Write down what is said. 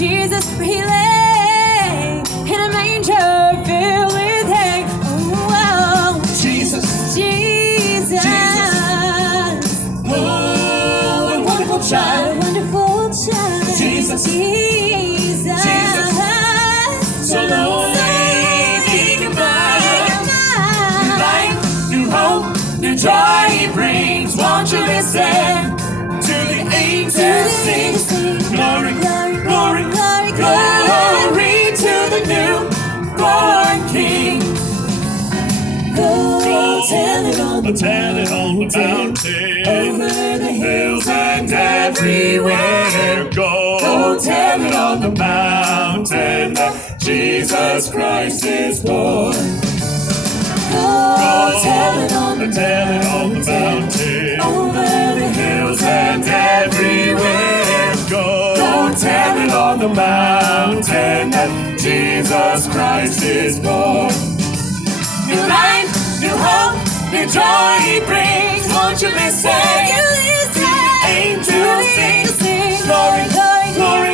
Jesus, he lay in a manger filled with hay. Oh, Jesus, Jesus. oh, a wonderful What a child. wonderful child. Jesus, Jesus. so lonely, divine. New life, new hope, new joy he brings. Won't you listen to the angels sing? Glory, glory, glory, glory to the newborn King. Go tell it on the mountain, over the hills and everywhere. Go tell it on the mountain that Jesus Christ is born. Go tell it on the mountain, over the hills and everywhere. Go tell it on the mountain that Jesus Christ is born. New life, new hope, new joy he brings. Won't you listen? To the angels sing. Glory, glory, glory.